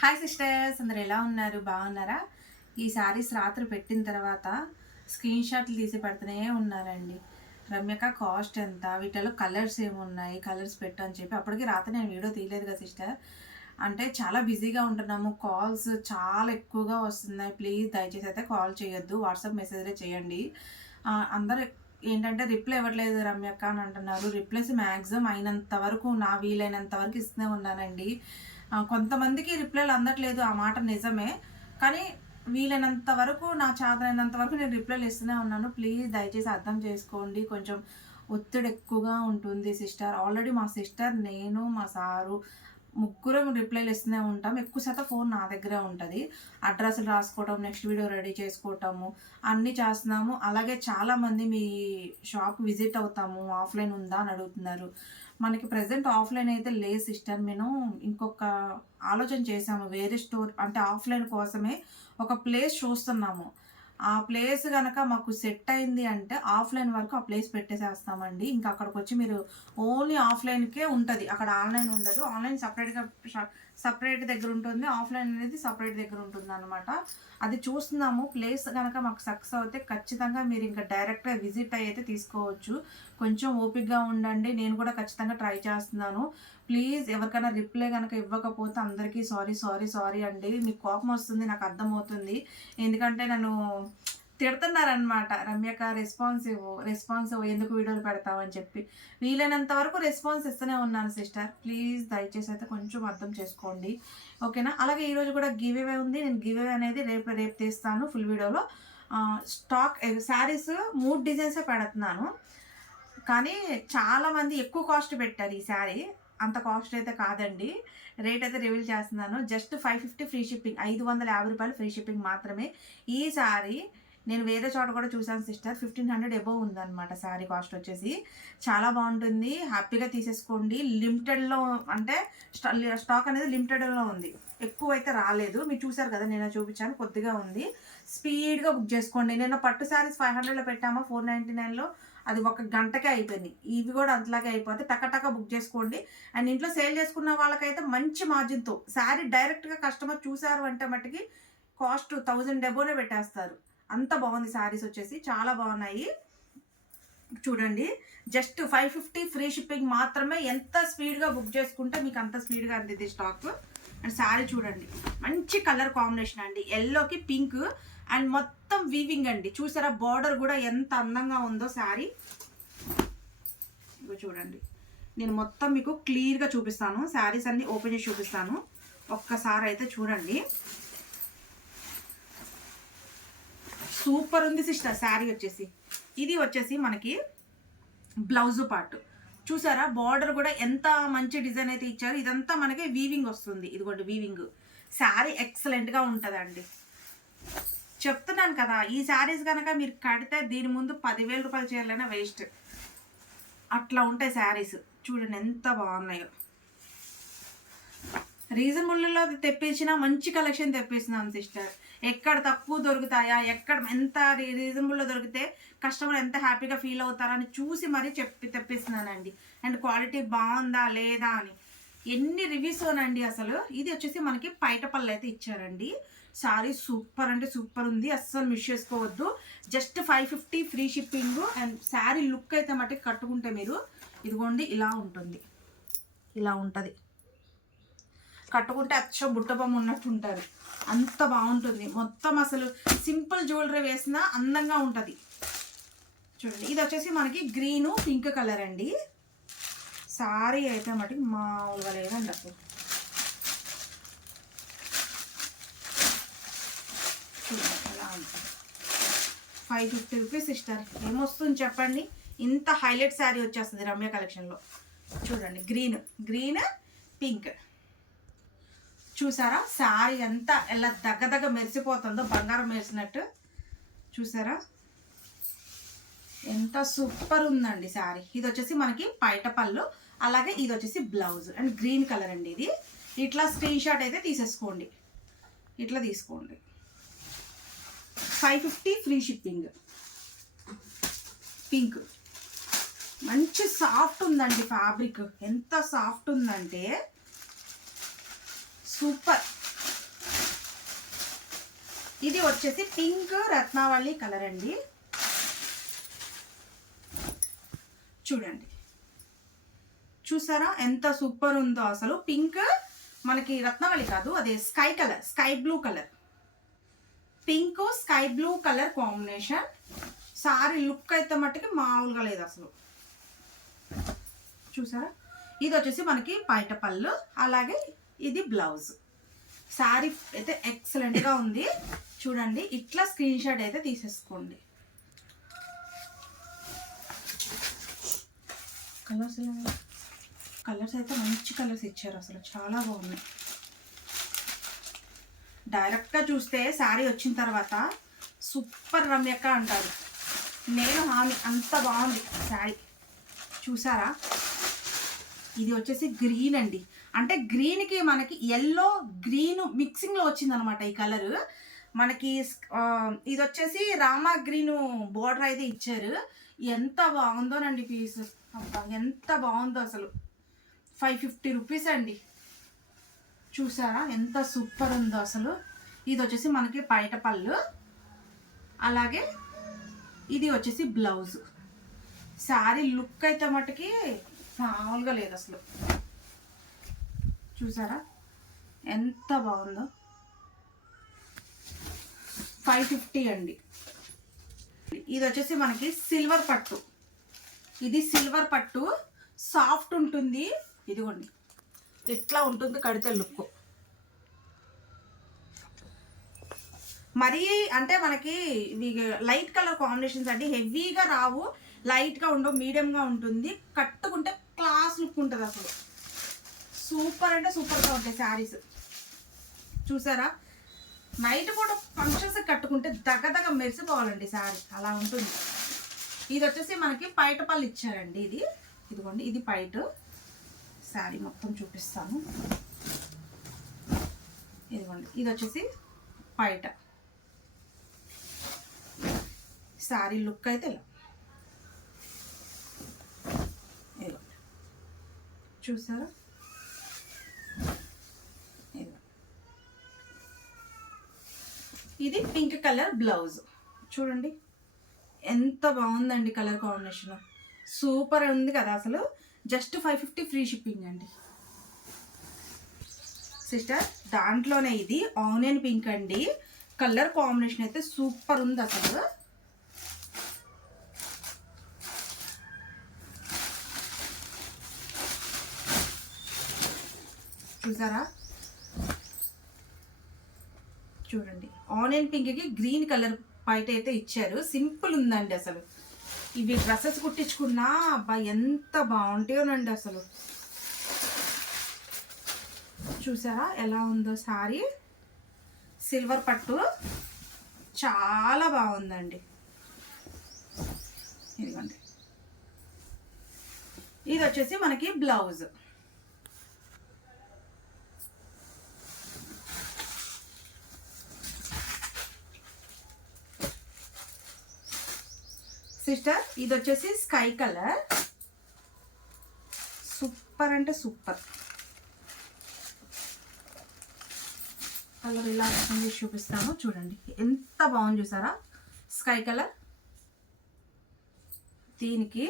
Hi sisters అందరు ఎలా ఉన్నారు? బాగున్నారా? ఈ శారీస్ రాత్రి పెట్టిన తర్వాత స్క్రీన్ షాట్లు తీసి పెడుతూనే ఉన్నారండి. రమ్యక కాస్ట్ ఎంత? వీటిలో కలర్స్ ఏమున్నాయి? కలర్స్ పెట్టు అని చెప్పి అప్పటికి రాత్రి నేను వీడియో తీయలేదు కదా సిస్టర్. అంటే చాలా బిజీగా ఉంటున్నాము. కాల్స్ చాలా ఎక్కువగా వస్తున్నాయి. ప్లీజ్ దయచేసి అయితే కాల్ చేయొద్దు. వాట్సాప్ మెసేజ్లే చేయండి. అందరూ ఏంటంటే రిప్లై ఇవ్వట్లేదు రమ్యక్క అని అంటున్నారు. రిప్లైస్ మ్యాక్సిమం అయినంత వరకు నా వీలైనంత వరకు ఇస్తూనే ఉన్నానండి. కొంతమందికి రిప్లైలు అందట్లేదు ఆ మాట నిజమే. కానీ వీలైనంత వరకు నా చేతనైనంత వరకు నేను రిప్లైలు ఇస్తూనే ఉన్నాను. ప్లీజ్ దయచేసి అర్థం చేసుకోండి. కొంచెం ఒత్తిడి ఎక్కువగా ఉంటుంది సిస్టర్. ఆల్రెడీ మా సిస్టర్ నేను మా సారు ముగ్గురం రిప్లైలు ఇస్తూనే ఉంటాం. ఎక్కువ శాతం ఫోన్ నా దగ్గరే ఉంటుంది. అడ్రస్లు రాసుకోవటం నెక్స్ట్ వీడియో రెడీ చేసుకోవటము అన్నీ చేస్తున్నాము. అలాగే చాలామంది మీ షాప్ విజిట్ అవుతాము. ఆఫ్లైన్ ఉందా అని అడుగుతున్నారు. మనకి ప్రజెంట్ ఆఫ్లైన్ అయితే లేదు సిస్టర్. నేను ఇంకొక ఆలోచన చేసాము వేరే స్టోర్ అంటే ఆఫ్లైన్ కోసమే ఒక ప్లేస్ చూస్తున్నాము. ఆ ప్లేస్ కనుక మాకు సెట్ అయింది అంటే ఆఫ్లైన్ వరకు ఆ ప్లేస్ పెట్టేసేస్తామండి. ఇంకా అక్కడికి వచ్చి మీరు ఓన్లీ ఆఫ్లైన్కే ఉంటుంది. అక్కడ ఆన్లైన్ ఉండదు. ఆన్లైన్ సపరేట్గా సపరేట్ దగ్గర ఉంటుంది ఆఫ్లైన్ అనేది సపరేట్ దగ్గర ఉంటుంది అనమాట అది చూస్తున్నాము ప్లేస్ కనుక మాకు సక్సెస్ అవుతే ఖచ్చితంగా మీరు ఇంకా డైరెక్ట్గా విజిట్ అయితే తీసుకోవచ్చు. కొంచెం ఓపిక్గా ఉండండి నేను కూడా ఖచ్చితంగా ట్రై చేస్తున్నాను. ప్లీజ్ ఎవరికైనా రిప్లై కనుక ఇవ్వకపోతే అందరికీ సారీ సారీ సారీ అండి. మీకు కోపం వస్తుంది నాకు అర్థమవుతుంది. ఎందుకంటే నన్ను తిడుతున్నారనమాట రమ్యక రెస్పాన్సివ్ రెస్పాన్సివ్ ఎందుకు వీడియోలు పెడతావని చెప్పి. వీలైనంత వరకు రెస్పాన్స్ ఇస్తూనే ఉన్నాను సిస్టర్ ప్లీజ్ దయచేసి అయితే కొంచెం అర్థం చేసుకోండి. ఓకేనా అలాగే ఈరోజు కూడా గివ్ అవే ఉంది. నేను గివ్ అవే అనేది రేపు రేపు తీస్తాను ఫుల్ వీడియోలో స్టాక్ శారీస్ మూడు డిజైన్సే పెడుతున్నాను. కానీ చాలామంది ఎక్కువ కాస్ట్ పెట్టారు ఈ శారీ అంత కాస్ట్ అయితే కాదండి. రేట్ అయితే రివీల్ చేస్తున్నాను. Just five fifty free shipping ఐదు వందల యాభై రూపాయలు ఫ్రీ షిప్పింగ్ మాత్రమే. ఈ శారీ నేను వేరే చోట కూడా చూసాను సిస్టర్. ఫిఫ్టీన్ హండ్రెడ్ ఎబోవ్ ఉందన్నమాట శారీ కాస్ట్ వచ్చేసి. చాలా బాగుంటుంది. హ్యాపీగా తీసేసుకోండి. లిమిటెడ్లో అంటే స్టాక్ అనేది లిమిటెడ్లో ఉంది. ఎక్కువ అయితే రాలేదు. మీరు చూసారు కదా నేను చూపించాను. కొద్దిగా ఉంది. స్పీడ్గా బుక్ చేసుకోండి. నేను పట్టు శారీస్ ఫైవ్ హండ్రెడ్లో పెట్టామా? ఫోర్ నైంటీ నైన్లో. అది ఒక గంటకే అయిపోయింది. ఇవి కూడా అంతలాగే అయిపోతే టకటక బుక్ చేసుకోండి. అండ్ ఇంట్లో సేల్ చేసుకున్న వాళ్ళకైతే మంచి మార్జిన్తో. శారీ డైరెక్ట్గా కస్టమర్ చూసారు అంటే మట్టుకి కాస్ట్ థౌజండ్ డెబోనే పెట్టేస్తారు. అంత బాగుంది శారీస్ వచ్చేసి. చాలా బాగున్నాయి. చూడండి. Just five fifty free shipping మాత్రమే ఎంత స్పీడ్గా బుక్ చేసుకుంటే మీకు అంత స్పీడ్గా అందింది స్టాక్. అండ్ శారీ చూడండి. మంచి కలర్ కాంబినేషన్ అండి. ఎల్లోకి పింక్ అండ్ మొత్తం వీవింగ్ అండి. చూసారా బార్డర్ కూడా ఎంత అందంగా ఉందో శారీ చూడండి. నేను మొత్తం మీకు క్లియర్గా చూపిస్తాను. శారీస్ అన్ని ఓపెన్ చేసి చూపిస్తాను. ఒక్కసారి అయితే చూడండి. సూపర్ ఉంది సిస్టర్ శారీ వచ్చేసి. ఇది వచ్చేసి మనకి బ్లౌజ్ పార్ట్. చూసారా బార్డర్ కూడా ఎంత మంచి డిజైన్ అయితే ఇచ్చారు. ఇదంతా మనకి వీవింగ్ వస్తుంది. ఇదిగోండి వీవింగ్ శారీ ఎక్సలెంట్గా ఉంటుందండి. చెప్తున్నాను కదా ఈ శారీస్ కనుక మీరు కడితే దీని ముందు పదివేల రూపాయల చీరలైనా వేస్ట్ అట్లా ఉంటాయి శారీస్. చూడండి ఎంత బాగున్నాయో. రీజనబుల్లో తెప్పించిన మంచి కలెక్షన్ తెప్పిస్తున్నాను సిస్టర్. ఎక్కడ తక్కువ దొరుకుతాయా? ఎక్కడ ఎంత రీజనబుల్లో దొరికితే కస్టమర్ ఎంత హ్యాపీగా ఫీల్ అవుతారని చూసి మరీ చెప్పి తెప్పిస్తున్నానండి. అండ్ క్వాలిటీ బాగుందా లేదా అని. ఎన్ని రివ్యూస్ అండి అసలు? ఇది వచ్చేసి మనకి పైట పళ్ళు అయితే ఇచ్చారండి. సారీ సూపర్ అంటే సూపర్ ఉంది. అస్సలు మిస్ చేసుకోవద్దు. Just five fifty free shipping and sari look అయితే మటుకు కట్టుకుంటే మీరు ఇదిగోండి ఇలా ఉంటుంది. ఇలా ఉంటుంది. కట్టుకుంటే అచ్చం బుట్టబొమ్మ ఉన్నట్టు ఉంటారు అంత బాగుంటుంది. మొత్తం అసలు సింపుల్ జ్యువెలరీ వేసినా అందంగా ఉంటుంది. చూడండి. ఇది వచ్చేసి మనకి గ్రీను పింక్ కలర్ అండి. సారీ అయితే మటుకు మామూలుగా లేదండి అసలు. ఫైవ్ ఫిఫ్టీ రూపీస్ సిస్టర్ ఏమొస్తుంది చెప్పండి? ఇంత హైలైట్ శారీ వచ్చేస్తుంది రమ్య కలెక్షన్లో చూడండి గ్రీన్. Green pink. చూసారా? శారీ ఎంత ఎలా దగ్గ మెరిసిపోతుందో బంగారం మెరిసినట్టు. చూసారా? ఎంత సూపర్ ఉందండి శారీ ఇది వచ్చేసి మనకి పైట పళ్ళు అలాగే ఇది వచ్చేసి బ్లౌజ్. అండ్ గ్రీన్ కలర్ అండి ఇది. ఇట్లా స్క్రీన్ షాట్ అయితే తీసేసుకోండి. ఇట్లా తీసుకోండి. Five fifty free shipping. Pink. మంచి సాఫ్ట్ ఉందండి ఫ్యాబ్రిక్. ఎంత సాఫ్ట్ ఉందంటే సూపర్. ఇది వచ్చేసి పింక్ రత్నావళి కలర్ అండి. చూడండి. చూసారా ఎంత సూపర్ ఉందో అసలు. పింక్ మనకి రత్నావళి కాదు అదే sky colour sky blue colour. Pink sky blue colour combination. Sari look అయితే మట్టుకి మామూలుగా లేదు అసలు. చూసారా? ఇది వచ్చేసి మనకి పైట పళ్ళు అలాగే ఇది బ్లౌజ్. శారీ అయితే ఎక్సలెంట్గా ఉంది. చూడండి ఇట్లా స్క్రీన్ షాట్ అయితే తీసేసుకోండి. కలర్స్ కలర్స్ అయితే మంచి కలర్స్ ఇచ్చారు అసలు. చాలా బాగున్నాయి. డైరెక్ట్గా చూస్తే శారీ వచ్చిన తర్వాత సూపర్ రమ్యక్క అంటారు. నేను హామీ అంత బాగుంది శారీ చూసారా? ఇది వచ్చేసి గ్రీన్ అండి. అంటే గ్రీన్కి మనకి ఎల్లో గ్రీన్ మిక్సింగ్లో వచ్చిందనమాట ఈ కలర్. మనకి ఇది వచ్చేసి రామా గ్రీన్ బోర్డర్ అయితే ఇచ్చారు. ఎంత బాగుందోనండి పీస్. ఎంత బాగుందో అసలు. ఫైవ్ ఫిఫ్టీ రూపీస్ అండి. చూసారా? ఎంత సూపర్ ఉందో అసలు. ఇది వచ్చేసి మనకి పైట పళ్ళు. అలాగే ఇది వచ్చేసి బ్లౌజ్. శారీ లుక్ అయితే మట్టుకి మామూలుగా లేదు అసలు. చూసారా? ఎంత బాగుందో. ఫైవ్ ఫిఫ్టీ అండి. ఇది వచ్చేసి మనకి సిల్వర్ పట్టు. ఇది సిల్వర్ పట్టు. సాఫ్ట్ ఉంటుంది. ఇదిగోండి. ఇట్లా ఉంటుంది కడితే లుక్. మరీ అంటే మనకి ఇవి లైట్ కలర్ కాంబినేషన్స్ అండి. హెవీగా రావు. లైట్గా ఉండవు. మీడియంగా ఉంటుంది. కట్టుకుంటే క్లాస్ లుక్ ఉంటుంది అసలు. సూపర్ అంటే సూపర్గా ఉంటాయి శారీస్. చూసారా? నైట్ పూట ఫంక్షన్స్ కట్టుకుంటే దగ్గదగ మెరిసిపోవాలండి శారీ. అలా ఉంటుంది. ఇది వచ్చేసి మనకి పైట పళ్ళు ఇచ్చారండి ఇది. ఇదిగోండి ఇది పైట. శారీ మొత్తం చూపిస్తాను. ఇదిగోండి ఇది వచ్చేసి పైట. శారీ లుక్ అయితే ఇలా. చూసారా ఇదిగోండి. ఇది పింక్ కలర్ బ్లౌజ్. చూడండి. ఎంత బాగుందండి కలర్ కాంబినేషన్. సూపర్ ఉంది కదా అసలు. Just five fifty free shipping అండి. సిస్టర్ దాంట్లోనే ఇది ఆనియన్ పింక్ అండి. కలర్ కాంబినేషన్ అయితే సూపర్ ఉంది అసలు. చూసారా? చూడండి. ఆనియన్ పింక్కి గ్రీన్ కలర్ బయట అయితే ఇచ్చారు. సింపుల్ ఉందండి అసలు. ఇవి డ్రెస్సెస్ కుట్టించుకున్నా అబ్బా ఎంత బాగుంటాయోనండి అసలు. చూసారా ఎలా ఉందో సారీ? సిల్వర్ పట్టు. చాలా బాగుందండి. ఇదిగోండి. ఇది వచ్చేసి మనకి బ్లౌజ్. సిస్టర్ ఇది వచ్చేసి స్కై కలర్. సూపర్ అంటే సూపర్. కలర్ ఇలా వచ్చింది చూపిస్తాను. చూడండి ఎంత బాగుంది చూసారా? Sky colour. దీనికి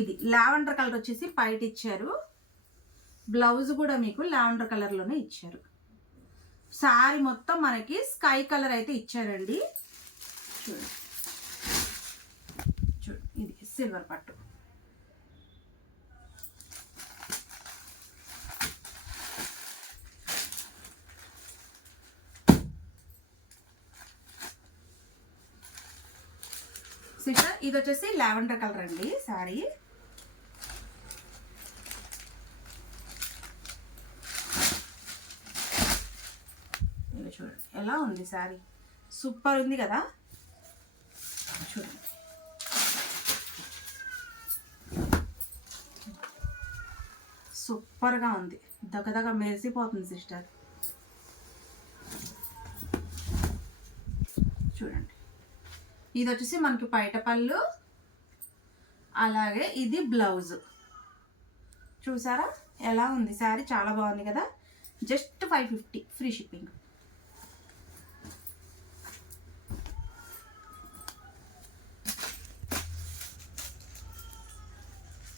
ఇది లావెండర్ కలర్ వచ్చేసి పైట ఇచ్చారు. బ్లౌజ్ కూడా మీకు లావెండర్ కలర్లోనే ఇచ్చారు. శారీ మొత్తం మనకి స్కై కలర్ అయితే ఇచ్చారండి. చూడండి చూడు ఇది సిల్వర్ పట్టు. సిస్టర్ ఇది వచ్చేసి లావెండర్ కలర్ అండి శారీ చూడండి ఎలా ఉంది శారీ సూపర్ ఉంది కదా చూడండి సూపర్గా ఉంది. దగ్గదగ మెరిసిపోతుంది సిస్టర్. చూడండి. ఇది వచ్చేసి మనకి పైట పళ్ళు అలాగే ఇది బ్లౌజ్. చూసారా? ఎలా ఉంది? శారీ చాలా బాగుంది కదా? Just five fifty. Free shipping.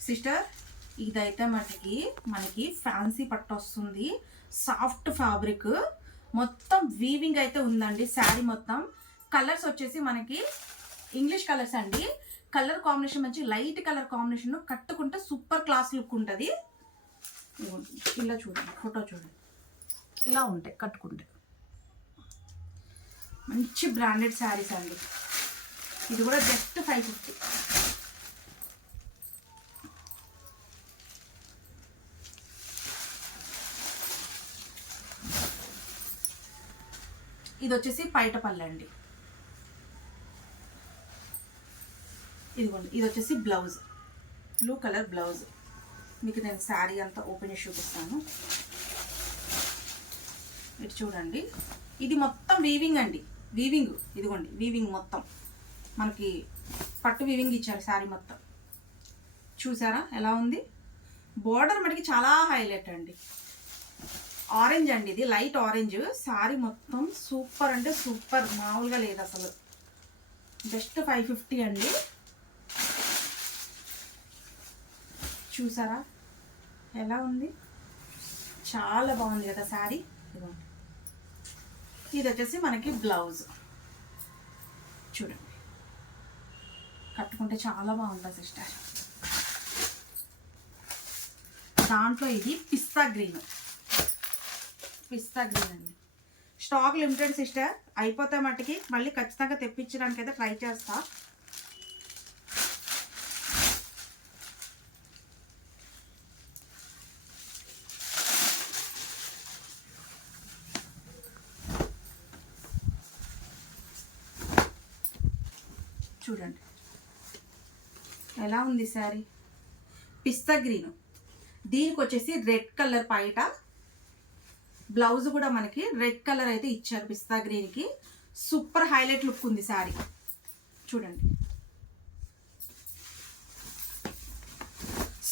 Sister ఇదైతే మటుకి మనకి ఫ్యాన్సీ పట్టు వస్తుంది. Soft fabric. మొత్తం వీవింగ్ అయితే ఉందండి శారీ మొత్తం. కలర్స్ వచ్చేసి మనకి ఇంగ్లీష్ కలర్స్ అండి. కలర్ కాంబినేషన్ మంచి లైట్ కలర్ కాంబినేషన్ కట్టుకుంటే సూపర్ క్లాస్ లుక్ ఉంటుంది. ఇలా చూడండి ఫోటో చూడండి. ఇలా ఉంటాయి కట్టుకుంటే. మంచి బ్రాండెడ్ శారీస్ అండి. ఇది కూడా జస్ట్ ఫైవ్ ఫిఫ్టీ ఇది వచ్చేసి పైటపల్లి అండి ఇదిగోండి ఇది వచ్చేసి బ్లౌజ్. Blue colour blouse. మీకు నేను శారీ అంతా ఓపెన్ చేసి చూపిస్తాను. ఇటు చూడండి. ఇది మొత్తం వీవింగ్ అండి. వీవింగ్ ఇదిగోండి వీవింగ్ మొత్తం. మనకి పట్టు వీవింగ్ ఇచ్చారు శారీ మొత్తం. చూసారా? ఎలా ఉంది? బోర్డర్ మనకి చాలా హైలైట్ అండి. ఆరెంజ్ అండి ఇది లైట్ ఆరెంజ్ శారీ మొత్తం సూపర్ అంటే సూపర్ మామూలుగా లేదు అసలు. జస్ట్ ఫైవ్ ఫిఫ్టీ అండి. చూసారా? ఎలా ఉంది? చాలా బాగుంది కదా శారీ ఇది వచ్చేసి మనకి బ్లౌజ్ చూడండి. కట్టుకుంటే చాలా బాగుంటుంది సిస్టర్. దాంట్లో ఇది పిస్తా గ్రీన్. పిస్తా గ్రీన్ అండి. స్టాక్ లిమిటెడ్ సిస్టర్ అయిపోతే మట్టుకి మళ్ళీ ఖచ్చితంగా తెప్పించడానికి అయితే ట్రై చేస్తా. చూడండి. ఎలా ఉంది శారీ? పిస్తా గ్రీన్ దీనికి వచ్చేసి రెడ్ కలర్ పైట బ్లౌజ్ కూడా మనకి రెడ్ కలర్ అయితే ఇచ్చారు పిస్తా గ్రీన్కి సూపర్ హైలైట్ లుక్ ఉంది శారీ చూడండి.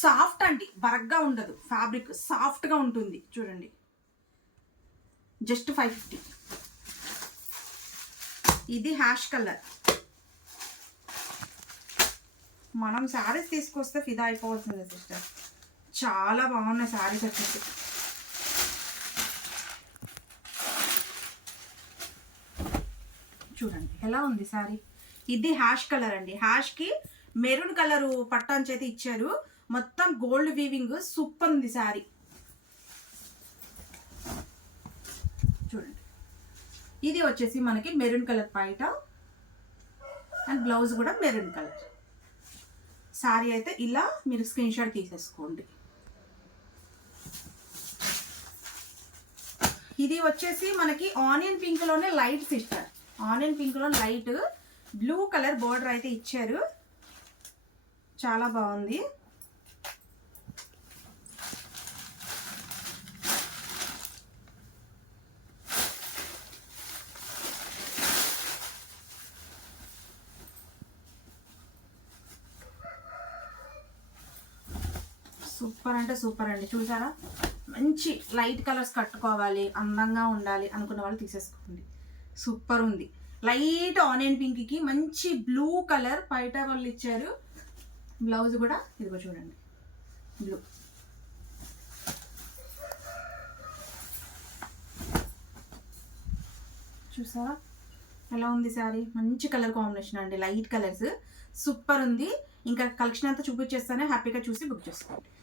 సాఫ్ట్ అండి బరగ్గా ఉండదు. ఫ్యాబ్రిక్ సాఫ్ట్గా ఉంటుంది. చూడండి. జస్ట్ ఫైవ్ ఫిఫ్టీ ఇది హ్యాష్ కలర్ మనం శారీస్ తీసుకొస్తే ఫిదా అయిపోవాల్సిందే సిస్టర్ చాలా బాగున్నాయి శారీస్ వచ్చేసి. చూడండి. ఎలా ఉంది శారీ ఇది హ్యాష్ కలర్ అండి. హ్యాష్కి మెరూన్ కలర్ పట్టాన్ అయితే ఇచ్చారు. మొత్తం గోల్డ్ వీవింగ్ సూపర్ ఉంది శారీ చూడండి. ఇది వచ్చేసి మనకి మెరూన్ కలర్ పైట అండ్ బ్లౌజ్ కూడా మెరూన్ కలర్. శారీ అయితే ఇలా మీరు స్క్రీన్ షాట్ తీసేసుకోండి. ఇది వచ్చేసి మనకి ఆనియన్ పింక్లోనే లైట్ సిస్టర్. ఆనియన్ పింక్లో లైట్ బ్లూ కలర్ బార్డర్ అయితే ఇచ్చారు. చాలా బాగుంది. సూపర్ అంటే సూపర్ అండి. చూసారా? మంచి లైట్ కలర్స్ కట్టుకోవాలి అందంగా ఉండాలి అనుకున్న వాళ్ళు తీసేసుకోండి. సూపర్ ఉంది. లైట్ ఆనియన్ పింక్కి మంచి బ్లూ కలర్ పైట వాళ్ళు ఇచ్చారు. బ్లౌజ్ కూడా ఇదిగో చూడండి. బ్లూ. చూసారా ఎలా ఉంది శారీ? మంచి కలర్ కాంబినేషన్ అండి. Light colours. సూపర్ ఉంది. ఇంకా కలెక్షన్ అంతా చూపించేస్తానే. హ్యాపీగా చూసి బుక్ చేసుకోండి.